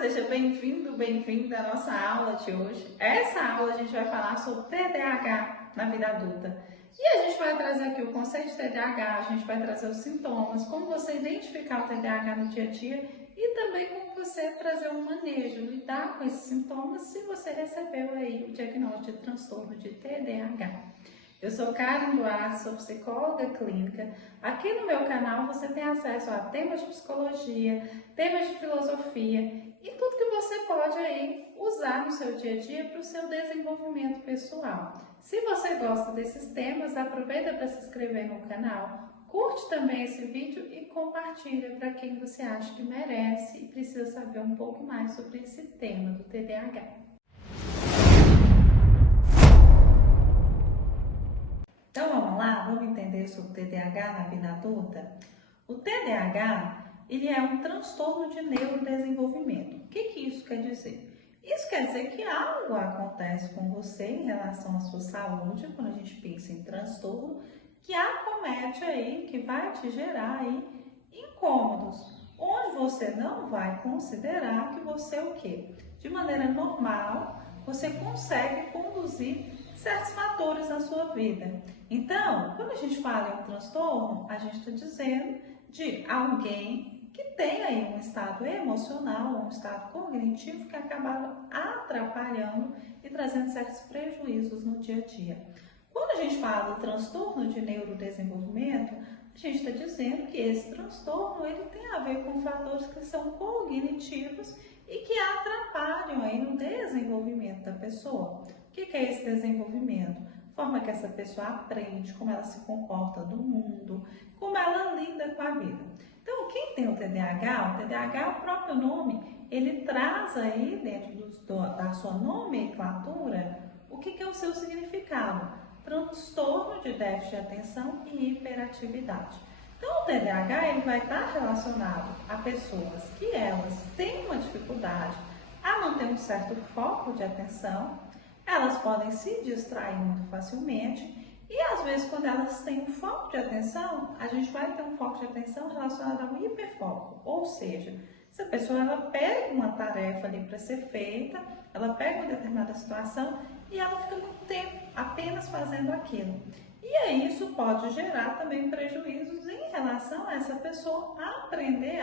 seja bem-vindo, bem-vinda à nossa aula de hoje. Essa aula a gente vai falar sobre TDAH na vida adulta. E a gente vai trazer aqui o conceito de TDAH, a gente vai trazer os sintomas, como você identificar o TDAH no dia a dia e também como você trazer um manejo, lidar com esses sintomas se você recebeu aí o diagnóstico de transtorno de TDAH. Eu sou Karen Duarte, sou psicóloga clínica. Aqui no meu canal você tem acesso a temas de psicologia, temas de filosofia e tudo que você pode aí usar no seu dia a dia para o seu desenvolvimento pessoal. Se você gosta desses temas, aproveita para se inscrever no canal, curte também esse vídeo e compartilha para quem você acha que merece e precisa saber um pouco mais sobre esse tema do TDAH. Então vamos lá, vamos entender sobre o TDAH na vida adulta? O TDAH, ele é um transtorno de neurodesenvolvimento. O que isso quer dizer? Isso quer dizer que algo acontece com você em relação à sua saúde, quando a gente pensa em transtorno, que acomete aí, que vai te gerar aí incômodos, onde você não vai considerar que você o quê? De maneira normal, você consegue conduzir certos fatores na sua vida. Então, quando a gente fala em um transtorno, a gente está dizendo de alguém que tem aí um estado emocional, um estado cognitivo que acaba atrapalhando e trazendo certos prejuízos no dia a dia. Quando a gente fala do transtorno de neurodesenvolvimento, a gente está dizendo que esse transtorno ele tem a ver com fatores que são cognitivos e que atrapalham aí no desenvolvimento da pessoa. O que é esse desenvolvimento? A forma que essa pessoa aprende, como ela se comporta no mundo, como ela lida com a vida. Então, quem tem o TDAH, o próprio nome, ele traz aí dentro da sua nomenclatura o que é o seu significado. Transtorno de déficit de atenção e hiperatividade. Então, o TDAH ele vai estar relacionado a pessoas que elas têm uma dificuldade a manter um certo foco de atenção, elas podem se distrair muito facilmente e às vezes quando elas têm um foco de atenção, a gente vai ter um foco de atenção relacionado ao hiperfoco, ou seja, se a pessoa ela pega uma tarefa ali para ser feita, ela pega uma determinada situação e ela fica muito tempo apenas fazendo aquilo. E aí isso pode gerar também prejuízos em relação a essa pessoa aprender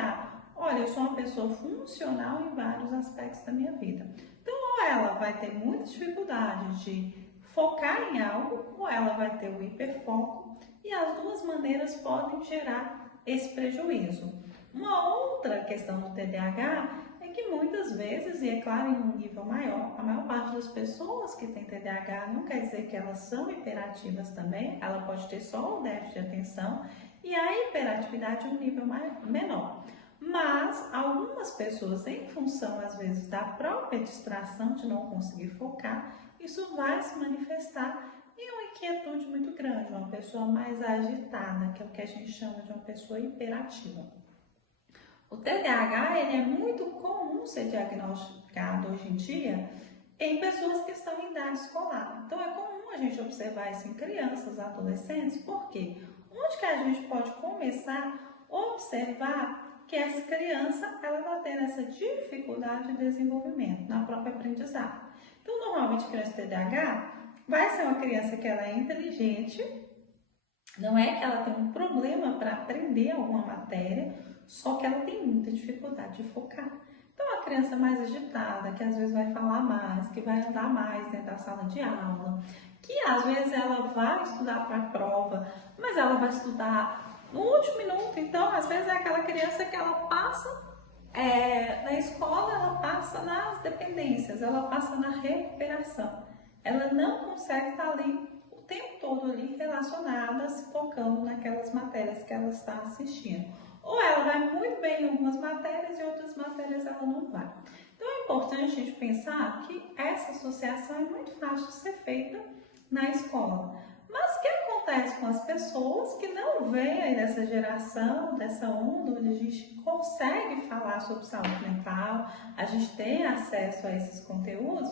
olha, eu sou uma pessoa funcional em vários aspectos da minha vida. Então, ou ela vai ter muita dificuldade de focar em algo, ou ela vai ter o hiperfoco, e as duas maneiras podem gerar esse prejuízo. Uma outra questão do TDAH é que muitas vezes, e é claro em um nível maior, a maior parte das pessoas que têm TDAH não quer dizer que elas são hiperativas também, ela pode ter só o déficit de atenção e a hiperatividade em um nível menor. Mas algumas pessoas, em função às vezes da própria distração de não conseguir focar, isso vai se manifestar em uma inquietude muito grande, uma pessoa mais agitada, que é o que a gente chama de uma pessoa hiperativa. O TDAH ele é muito comum ser diagnosticado hoje em dia em pessoas que estão em idade escolar. Então é comum a gente observar isso em crianças, adolescentes, porque onde que a gente pode começar a observar que essa criança ela está tendo essa dificuldade de desenvolvimento na própria aprendizagem. Então normalmente a criança TDAH vai ser uma criança que ela é inteligente, não é que ela tem um problema para aprender alguma matéria, só que ela tem muita dificuldade de focar. Então, a criança mais agitada, que às vezes vai falar mais, que vai andar mais dentro da sala de aula, que às vezes ela vai estudar para a prova, mas ela vai estudar no último minuto. Então, às vezes é aquela criança que ela passa na escola, ela passa nas dependências, ela passa na recuperação. Ela não consegue estar ali o tempo todo ali relacionada, se focando naquelas matérias que ela está assistindo. Ou ela vai muito bem em algumas matérias e outras matérias ela não vai. Então é importante a gente pensar que essa associação é muito fácil de ser feita na escola. Mas o que acontece com as pessoas que não vêm aí dessa geração, dessa onda onde a gente consegue falar sobre saúde mental, a gente tem acesso a esses conteúdos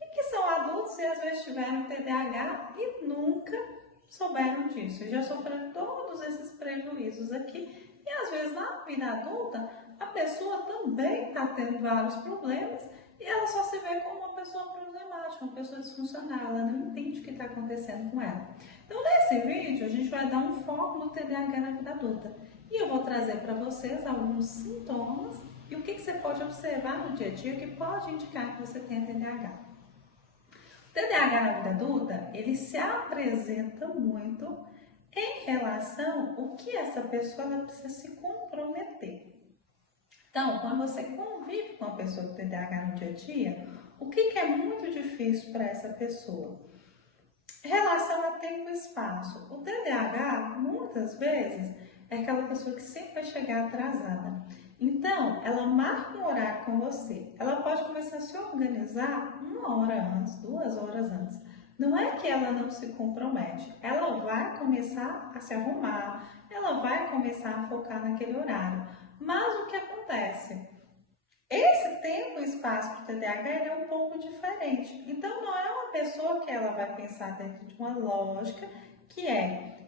e que são adultos e às vezes tiveram TDAH e nunca souberam disso. E já sofreram todos esses prejuízos aqui. E às vezes na vida adulta a pessoa também está tendo vários problemas e ela só se vê como uma pessoa problemática, uma pessoa disfuncional, ela não entende o que está acontecendo com ela. Então, nesse vídeo, a gente vai dar um foco no TDAH na vida adulta. E eu vou trazer para vocês alguns sintomas e o que você pode observar no dia a dia que pode indicar que você tem TDAH. O TDAH na vida adulta, ele se apresenta muito em relação ao que essa pessoa ela precisa se comprometer. Então, quando você convive com uma pessoa com TDAH no dia a dia, o que é muito difícil para essa pessoa? Relação a tempo e espaço. O TDAH, muitas vezes, é aquela pessoa que sempre vai chegar atrasada. Então, ela marca um horário com você. Ela pode começar a se organizar 1 hora antes, 2 horas antes. Não é que ela não se compromete. Ela vai começar a se arrumar, ela vai começar a focar naquele horário. Mas o que acontece? Esse tempo e espaço para o TDAH é um pouco diferente. Então, não é uma pessoa que ela vai pensar dentro de uma lógica, que é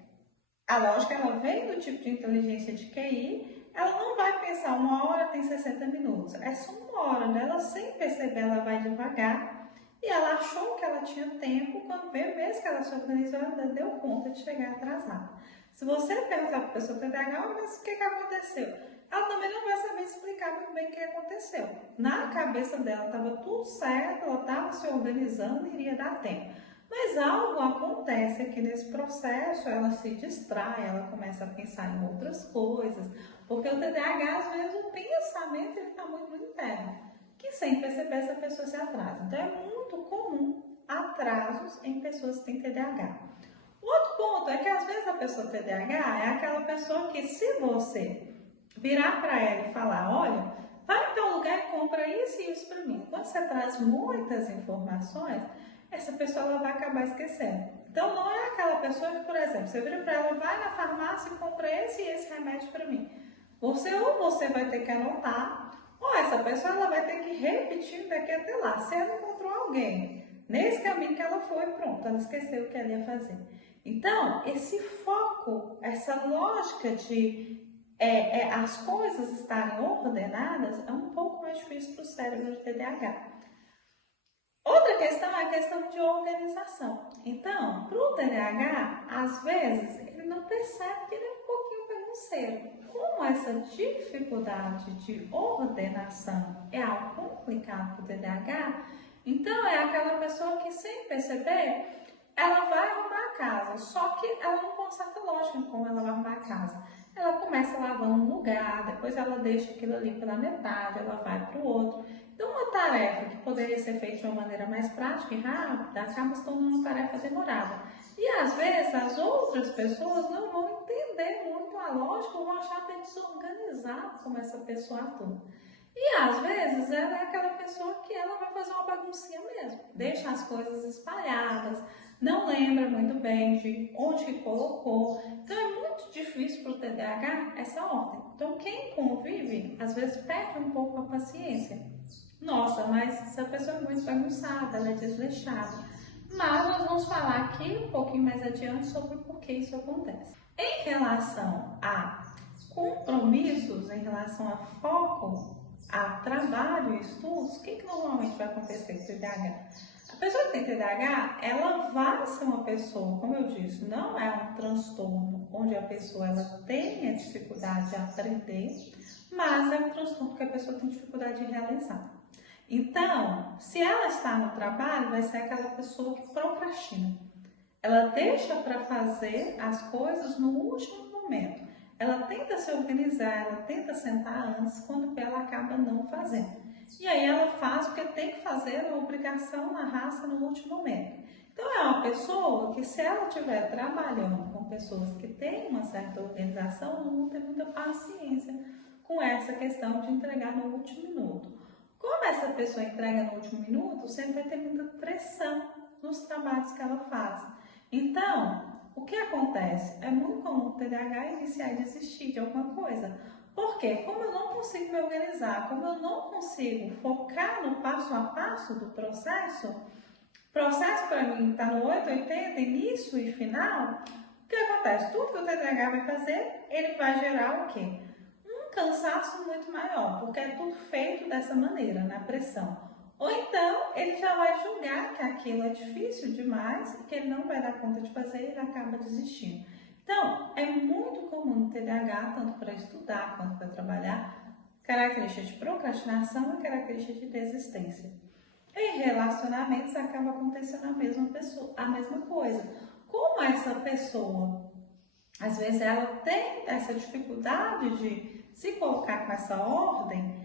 a lógica, ela vem do tipo de inteligência de QI, ela não vai pensar 1 hora tem 60 minutos. É só 1 hora, né? Ela sem perceber, ela vai devagar. E ela achou que ela tinha tempo, quando veio mesmo que ela se organizou, ela deu conta de chegar atrasada. Se você perguntar para a pessoa TDAH, mas o que aconteceu? Ela também não vai saber explicar muito bem o que aconteceu. Na cabeça dela estava tudo certo, ela estava se organizando e iria dar tempo. Mas algo acontece aqui nesse processo, ela se distrai, ela começa a pensar em outras coisas, porque o TDAH, às vezes, o pensamento está muito no interno, que sem perceber essa pessoa se atrasa. Então, é muito comum atrasos em pessoas que têm TDAH. Outro ponto é que, às vezes, a pessoa TDAH é aquela pessoa que, se você virar para ela e falar, olha, vai em tal lugar e compra isso e isso para mim. Quando você traz muitas informações, essa pessoa ela vai acabar esquecendo. Então, não é aquela pessoa que, por exemplo, você vira para ela, vai na farmácia e compra esse e esse remédio para mim. Você vai ter que anotar, ou essa pessoa ela vai ter que repetir daqui até lá. Se ela encontrou alguém nesse caminho que ela foi, pronto, ela esqueceu o que ela ia fazer. Então, esse foco, essa lógica de as coisas estarem ordenadas é um pouco mais difícil para o cérebro de TDAH. Outra questão é a questão de organização. Então, para o TDAH, às vezes, ele não percebe que ele é um pouquinho bagunceiro. Como essa dificuldade de ordenação é algo complicado para o TDAH, então é aquela pessoa que, sem perceber, ela vai arrumar a casa, só que ela não conserta lógica em como ela vai arrumar a casa. Ela começa lavando um lugar, depois ela deixa aquilo ali pela metade, ela vai para o outro. Então, uma tarefa que poderia ser feita de uma maneira mais prática e rápida, acaba se tornando uma tarefa demorada. E, às vezes, as outras pessoas não vão entender muito a lógica ou vão achar até desorganizado como essa pessoa atua. E, às vezes, ela é aquela pessoa que ela vai fazer uma baguncinha mesmo. Deixa as coisas espalhadas, não lembra muito bem de onde que colocou. Então, é muito difícil para o TDAH essa ordem. Então, quem convive, às vezes, perde um pouco a paciência. Nossa, mas essa pessoa é muito bagunçada, ela é desleixada. Mas nós vamos falar aqui um pouquinho mais adiante sobre por que isso acontece. Em relação a compromissos, em relação a foco, a trabalho e estudos, o que normalmente vai acontecer com o TDAH? A pessoa que tem TDAH, ela vai ser uma pessoa, como eu disse, não é um transtorno onde a pessoa ela tenha dificuldade de aprender, mas é um transtorno que a pessoa tem dificuldade de realizar. Então, se ela está no trabalho, vai ser aquela pessoa que procrastina. Ela deixa para fazer as coisas no último momento. Ela tenta se organizar, ela tenta sentar antes, quando ela acaba não fazendo. E aí ela faz porque tem que fazer na obrigação, na raça, no último momento. Então é uma pessoa que, se ela estiver trabalhando com pessoas que têm uma certa organização, não tem muita paciência com essa questão de entregar no último minuto. Como essa pessoa entrega no último minuto, sempre vai ter muita pressão nos trabalhos que ela faz. Então, o que acontece? É muito comum o TDAH iniciar e desistir de alguma coisa. Porque, como eu não consigo me organizar, como eu não consigo focar no passo a passo do processo para mim está no 880, início e final, o que acontece? Tudo que o TDAH vai fazer, ele vai gerar o quê? Um cansaço muito maior, porque é tudo feito dessa maneira, na pressão. Ou então, ele já vai julgar que aquilo é difícil demais e que ele não vai dar conta de fazer e ele acaba desistindo. Então, é muito comum no TDAH, tanto para estudar quanto para trabalhar, característica de procrastinação e característica de desistência. Em relacionamentos acaba acontecendo a mesma coisa. Como essa pessoa, às vezes ela tem essa dificuldade de se colocar com essa ordem,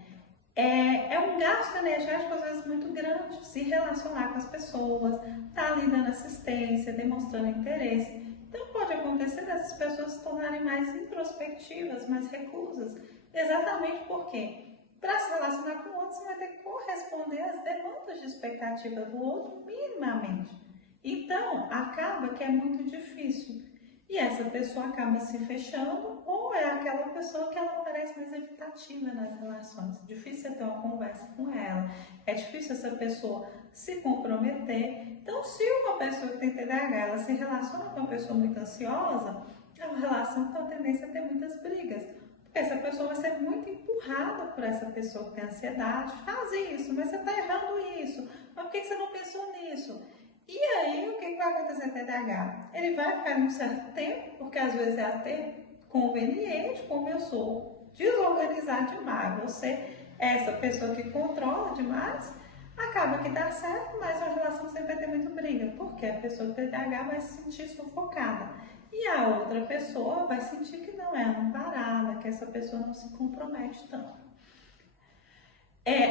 é um gasto energético às vezes muito grande, se relacionar com as pessoas, tá ali dando assistência, demonstrando interesse. Então pode acontecer dessas pessoas se tornarem mais introspectivas, mais reclusas, exatamente porque para se relacionar com o outro, você vai ter que corresponder às demandas de expectativa do outro minimamente. Então, acaba que é muito difícil. E essa pessoa acaba se fechando, ou é aquela pessoa que ela parece mais evitativa nas relações. É difícil ter uma conversa com ela, é difícil essa pessoa se comprometer. Então, se uma pessoa que tem TDAH, ela se relaciona com uma pessoa muito ansiosa, é uma relação que tem a tendência a ter muitas brigas. Porque essa pessoa vai ser muito empurrada por essa pessoa que tem ansiedade. Faz isso, mas você está errando isso. Mas por que você não pensou nisso? E aí, o que vai acontecer com o TDAH? Ele vai ficar um certo tempo, porque às vezes é até conveniente, como eu sou, desorganizar demais. Você é essa pessoa que controla demais, acaba que dá certo, mas a relação sempre vai ter muito briga, porque a pessoa com TDAH vai se sentir sufocada. E a outra pessoa vai sentir que não é amparada, que essa pessoa não se compromete tanto.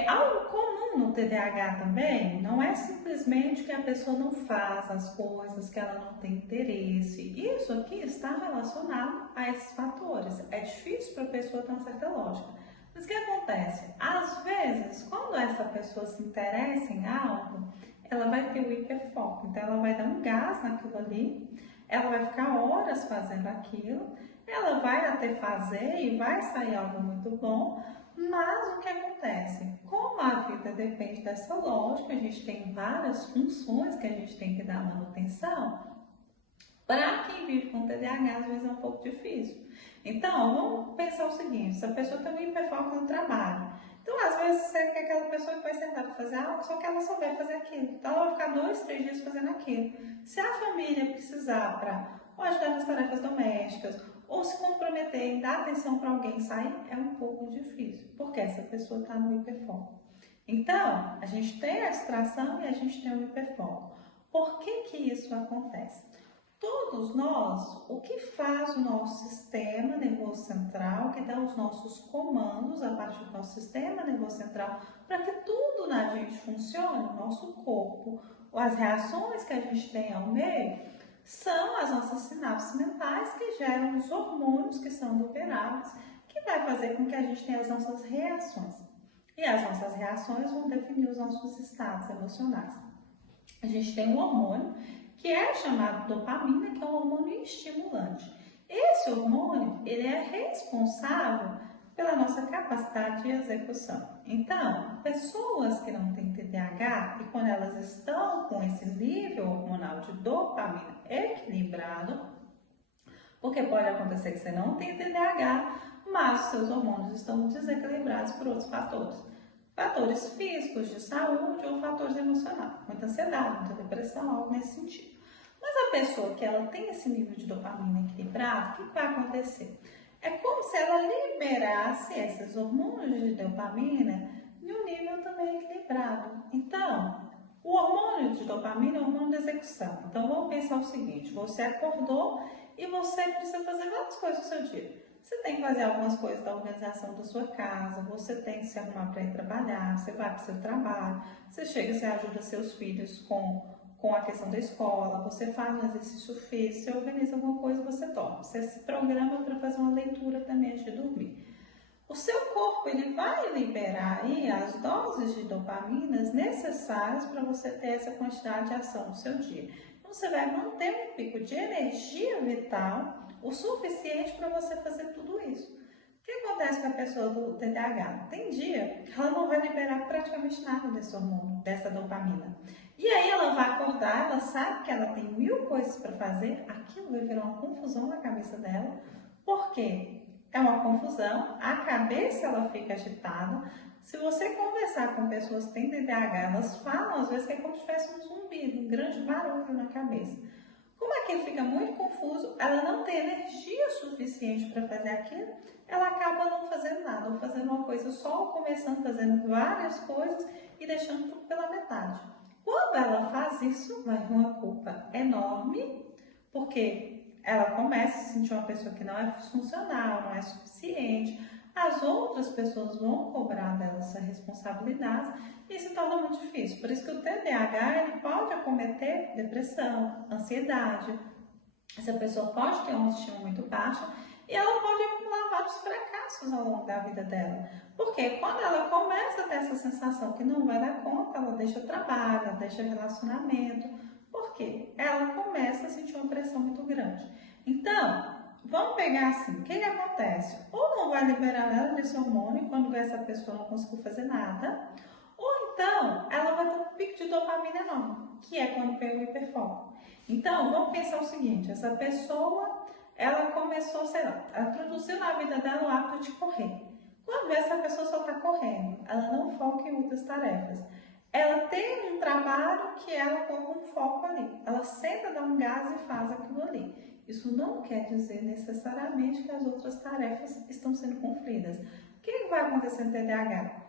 Algo comum no TDAH também não é simplesmente que a pessoa não faz as coisas, que ela não tem interesse. Isso aqui está relacionado a esses fatores. É difícil para a pessoa ter uma certa lógica. Mas o que acontece? Às vezes, quando essa pessoa se interessa em algo, ela vai ter o hiperfoco. Então, ela vai dar um gás naquilo ali, ela vai ficar horas fazendo aquilo, ela vai até fazer e vai sair algo muito bom. Mas o que acontece? Como a vida depende dessa lógica, a gente tem várias funções que a gente tem que dar manutenção. Para quem vive com TDAH, às vezes é um pouco difícil. Então, vamos pensar o seguinte: se a pessoa tem um hiperfoco no trabalho, então às vezes você quer aquela pessoa que vai sentar para fazer algo, só que ela só vai fazer aquilo. Então ela vai ficar 2, 3 dias fazendo aquilo. Se a família precisar para ajudar nas tarefas domésticas, ou se comprometer em dar atenção para alguém sair, é um pouco difícil, porque essa pessoa está no hiperfoco. Então, a gente tem a distração e a gente tem o hiperfoco. Por que isso acontece? Todos nós, o que faz o nosso sistema nervoso central, que dá os nossos comandos a partir do nosso sistema nervoso central, para que tudo na gente funcione, o nosso corpo, as reações que a gente tem ao meio, são as nossas sinapses mentais que geram os hormônios que são liberados, que vai fazer com que a gente tenha as nossas reações. E as nossas reações vão definir os nossos estados emocionais. A gente tem um hormônio que é chamado dopamina, que é um hormônio estimulante. Esse hormônio, ele é responsável pela nossa capacidade de execução. Então, pessoas que não têm TDAH, e quando elas estão com esse nível hormonal de dopamina equilibrado, porque pode acontecer que você não tenha TDAH, mas os seus hormônios estão desequilibrados por outros fatores. Fatores físicos, de saúde ou fatores emocionais, muita ansiedade, muita depressão, algo nesse sentido. Mas a pessoa que ela tem esse nível de dopamina equilibrado, o que vai acontecer? É como se ela liberasse esses hormônios de dopamina em um nível também equilibrado. Então, o hormônio de dopamina é o hormônio da execução. Então, vamos pensar o seguinte: você acordou e você precisa fazer várias coisas no seu dia. Você tem que fazer algumas coisas da organização da sua casa, você tem que se arrumar para ir trabalhar, você vai para o seu trabalho, você chega, você ajuda seus filhos com a questão da escola, você faz um exercício físico, você organiza alguma coisa, você dorme. Você se programa para fazer uma leitura também antes de dormir. O seu corpo ele vai liberar aí as doses de dopaminas necessárias para você ter essa quantidade de ação no seu dia. Então, você vai manter um pico de energia vital o suficiente para você fazer tudo isso. O que acontece com a pessoa do TDAH? Tem dia que ela não vai liberar praticamente nada desse hormônio, dessa dopamina. E aí ela vai acordar, ela sabe que ela tem 1000 coisas para fazer, aquilo vai virar uma confusão na cabeça dela. Por quê? É uma confusão, a cabeça ela fica agitada. Se você conversar com pessoas que têm TDAH, elas falam às vezes que é como se tivesse um zumbido, um grande barulho na cabeça. Como aquilo fica muito confuso, ela não tem energia suficiente para fazer aquilo, ela acaba não fazendo nada, ou fazendo uma coisa só, ou começando fazendo várias coisas e deixando tudo pela metade. Quando ela faz isso, vai vir uma culpa enorme, porque ela começa a se sentir uma pessoa que não é funcional, não é suficiente. As outras pessoas vão cobrar dela essa responsabilidade e se torna muito difícil. Por isso que o TDAH ele pode acometer depressão, ansiedade. Essa pessoa pode ter uma autoestima muito baixa e ela pode acumular vários fracassos ao longo da vida dela. Porque quando ela começa a ter essa sensação que não vai dar conta, ela deixa trabalho, ela deixa relacionamento. Por quê? Ela começa a sentir uma pressão muito grande. Então, vamos pegar assim, o que acontece? Ou não vai liberar nada desse hormônio quando essa pessoa não conseguiu fazer nada, ou então ela vai ter um pico de dopamina enorme, que é quando vem o hiperfoco. Então, vamos pensar o seguinte, essa pessoa, ela começou, sei lá, ela introduziu na vida dela o hábito de correr. Quando essa pessoa só está correndo, ela não foca em outras tarefas. Ela tem um trabalho que ela coloca um foco ali. Ela senta, dá um gás e faz aquilo ali. Isso não quer dizer necessariamente que as outras tarefas estão sendo cumpridas. O que vai acontecer no TDAH?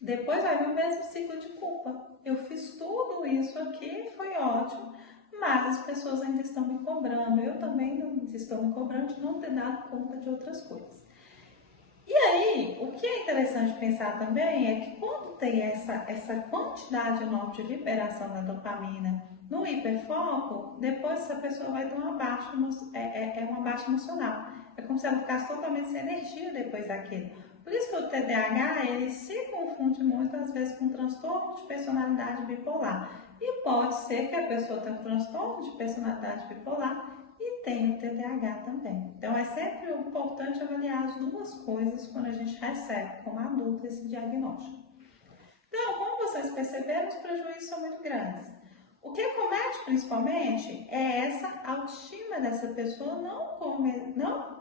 Depois vai vir o mesmo ciclo de culpa. Eu fiz tudo isso aqui, foi ótimo, mas as pessoas ainda estão me cobrando. Eu também não estou me cobrando de não ter dado conta de outras coisas. E aí, o que é interessante pensar também é que quando tem essa quantidade enorme de liberação da dopamina no hiperfoco, depois essa pessoa vai ter uma baixa, uma baixa emocional. É como se ela ficasse totalmente sem energia depois daquilo. Por isso que o TDAH, ele se confunde muitas vezes com transtorno de personalidade bipolar. E pode ser que a pessoa tenha um transtorno de personalidade bipolar e tem o TDAH também. Então, é sempre importante avaliar as duas coisas quando a gente recebe como adulto esse diagnóstico. Então, como vocês perceberam, os prejuízos são muito grandes. O que acomete principalmente é essa autoestima dessa pessoa não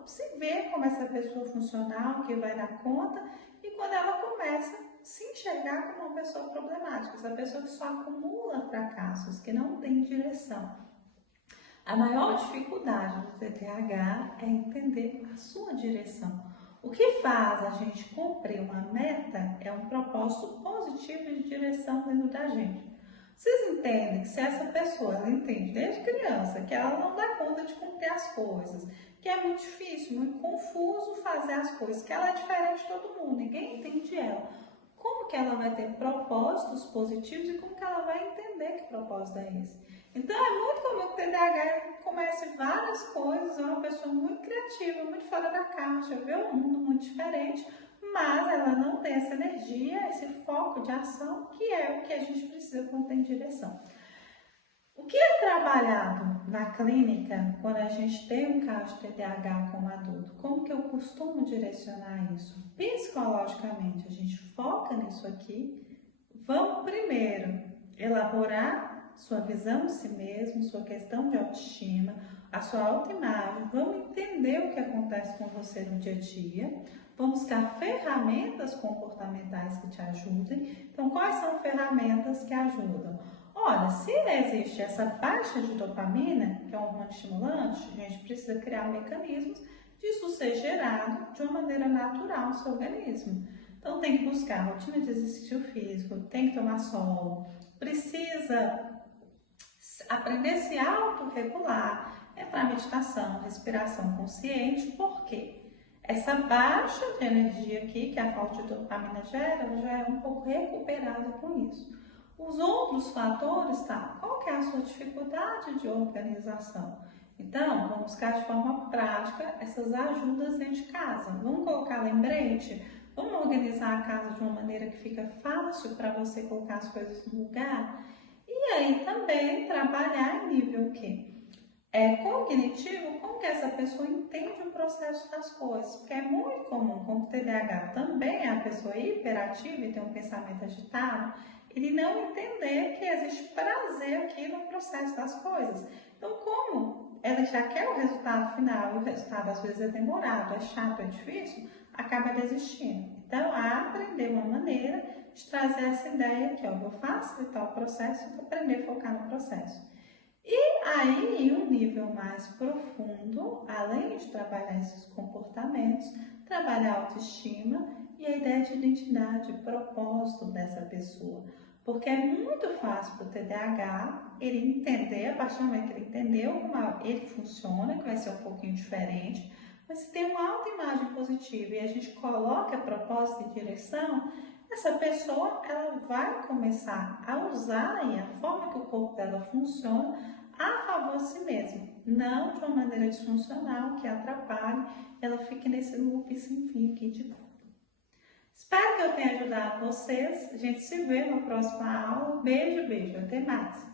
se ver como essa pessoa funcional que vai dar conta e quando ela começa a se enxergar como uma pessoa problemática, essa pessoa que só acumula fracassos, que não tem direção. A maior dificuldade do TDAH é entender a sua direção. O que faz a gente cumprir uma meta é um propósito positivo de direção dentro da gente. Vocês entendem que se essa pessoa ela entende desde criança que ela não dá conta de cumprir as coisas, que é muito difícil, muito confuso fazer as coisas, que ela é diferente de todo mundo, ninguém entende ela. Como que ela vai ter propósitos positivos e como que ela vai entender que propósito é esse? Então é muito comum que o TDAH comece várias coisas, é uma pessoa muito criativa, muito fora da caixa, vê um mundo muito diferente, mas ela não tem essa energia, esse foco de ação, que é o que a gente precisa quando tem direção. O que é trabalhado na clínica quando a gente tem um caso de TDAH como adulto? Como que eu costumo direcionar isso? Psicologicamente, a gente foca nisso aqui. Vamos primeiro elaborar sua visão de si mesmo, sua questão de autoestima, a sua autoimagem. Vamos entender o que acontece com você no dia a dia. Vamos buscar ferramentas comportamentais que te ajudem. Então, quais são ferramentas que ajudam? Olha, se existe essa baixa de dopamina, que é um hormônio estimulante, a gente precisa criar mecanismos disso ser gerado de uma maneira natural no seu organismo. Então, tem que buscar rotina de exercício físico, tem que tomar sol, precisa aprender a se autorregular, entrar em meditação, respiração consciente, por quê? Essa baixa de energia aqui, que a falta de dopamina gera, ela já é um pouco recuperada com isso. Os outros fatores, tá? Qual que é a sua dificuldade de organização? Então, vamos buscar de forma prática essas ajudas dentro de casa. Vamos colocar lembrete? Vamos organizar a casa de uma maneira que fica fácil para você colocar as coisas no lugar? E aí também trabalhar em nível que cognitivo, como que essa pessoa entende o processo das coisas, porque é muito comum, como o TDAH também é a pessoa hiperativa e tem um pensamento agitado, ele não entender que existe prazer aqui no processo das coisas. Então, como ela já quer o resultado final e o resultado às vezes é demorado, é chato, é difícil, acaba desistindo. Então, aprender uma maneira de trazer essa ideia que eu vou facilitar o processo e aprender a focar no processo. E aí, em um nível mais profundo, além de trabalhar esses comportamentos, trabalhar a autoestima e a ideia de identidade, propósito dessa pessoa. Porque é muito fácil para o TDAH ele entender, a partir do momento que ele entendeu como ele funciona, que vai ser um pouquinho diferente, mas se tem uma autoimagem positiva e a gente coloca propósito e direção, essa pessoa ela vai começar a usar aí a forma que o corpo dela funciona a favor de si mesma, não de uma maneira disfuncional que atrapalhe, ela fique nesse loop sem fim aqui de culpa. Espero que eu tenha ajudado vocês. A gente se vê na próxima aula. Beijo, beijo. Até mais.